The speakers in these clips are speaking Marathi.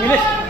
你い。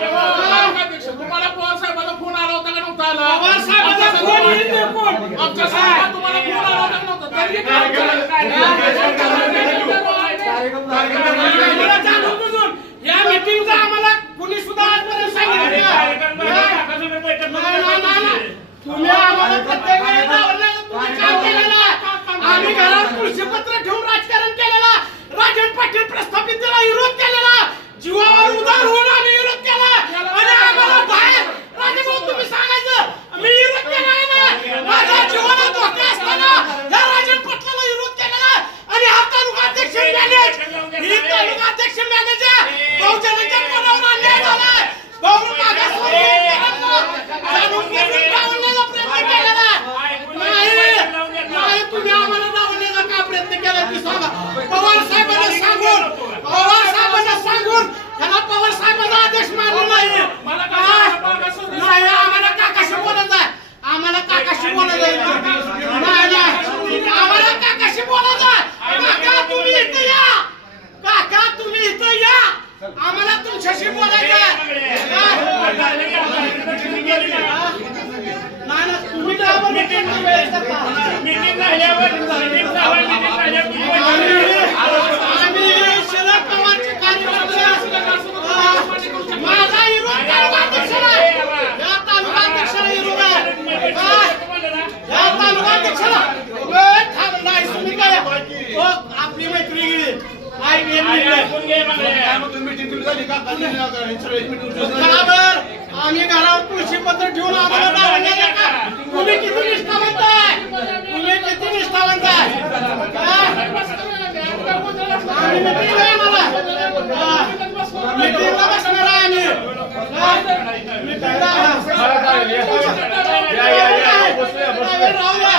नगराध्यक्ष तुम्हाला पवार साहेबांना फोन आला होता का नव्हता आमच्या साहेबांना तुम्हाला फोन आला होता का नव्हता? बरोबर आम्ही घरावर तुळशी पत्र ठेवून आम्हाला तुम्ही किती निष्ठावंत आहे तुम्ही किती निष्ठावंत आहे राहूया.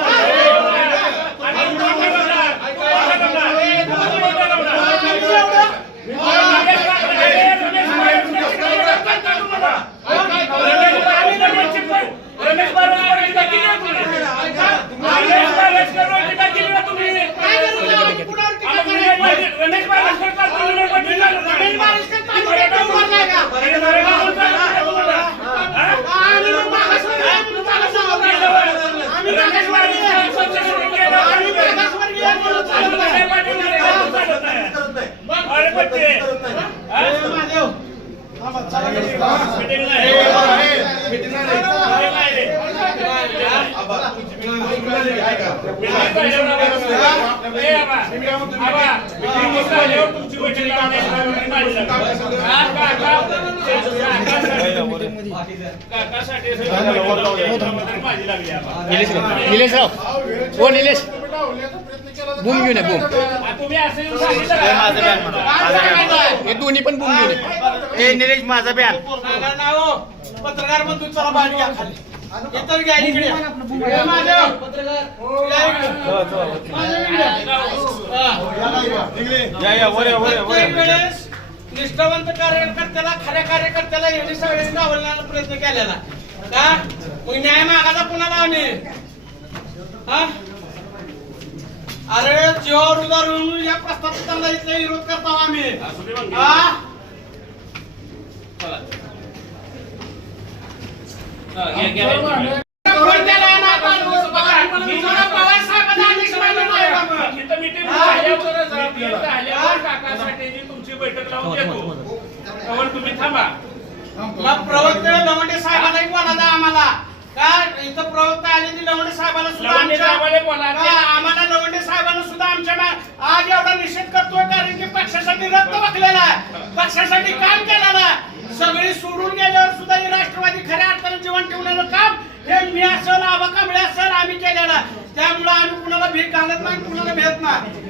गणेश महाराज करता तुम्ही पाटील गणेश महाराज करता तुम्ही काम करताय का गणेश महाराज करत नाही निलेशराव. हो निलेश. बूम घेऊन ये बूम. हे दोन्ही पण बूम घेऊन ये. निलेश माझा बॅन. पत्रकार म्हणून चला बाहेर घ्या खाली. इतर घ्या इकडे या. हे माझं. या इकडे. माझं इकडे. हा. प्रत्येक वेळेस निष्ठावंत कार्यकर्त्याला खऱ्या कार्यकर्त्याला यांनी सगळ्यांनी डावलण्याचा प्रयत्न केलेला का मग न्याय मागायचा कुणाला आम्ही हा अरे जीवावर उदार होऊन या प्रस्तावितांना इथला विरोध करतो आम्ही. हा हा, घ्या, घ्या, घ्या. कोण त्याला ना पाठवू? तुम्हाला पवार साहेबांना आदेश मानला नाही का मग? इथं meeting हा, झाल्यावर- meeting झाल्यावर काकासाठी जी तुमची बैठक लावून देतो. तुम्ही थांबा. मग प्रवक्ते लवंडे साहेबांनाही बोलायला आम्हाला. का इथं प्रवक्ता आले की लवंडे साहेबांना सुद्धा आम्हाला लवंडे साहेबांना सुद्धा आमच्या आज एवढा निषेध करतोय कारण की पक्षासाठी रक्त बकलेला आहे. पक्षासाठी काम केलेलं सगळी सोडून गेल्यावर सुद्धा आम्ही केलेला त्यामुळं आम्ही कुणाला भीक घालत नाही कुणाला भेट नाही. जे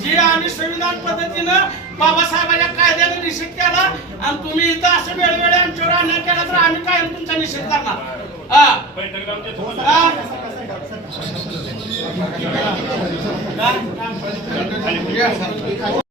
जी आम्ही संविधान पद्धतीनं बाबासाहेबांच्या कायद्याने निषेध केला आणि तुम्ही इथं असं वेळोवेळी आमच्यावर अन्याय केला तर आम्ही कायम तुमचा निषेध करणार. हा?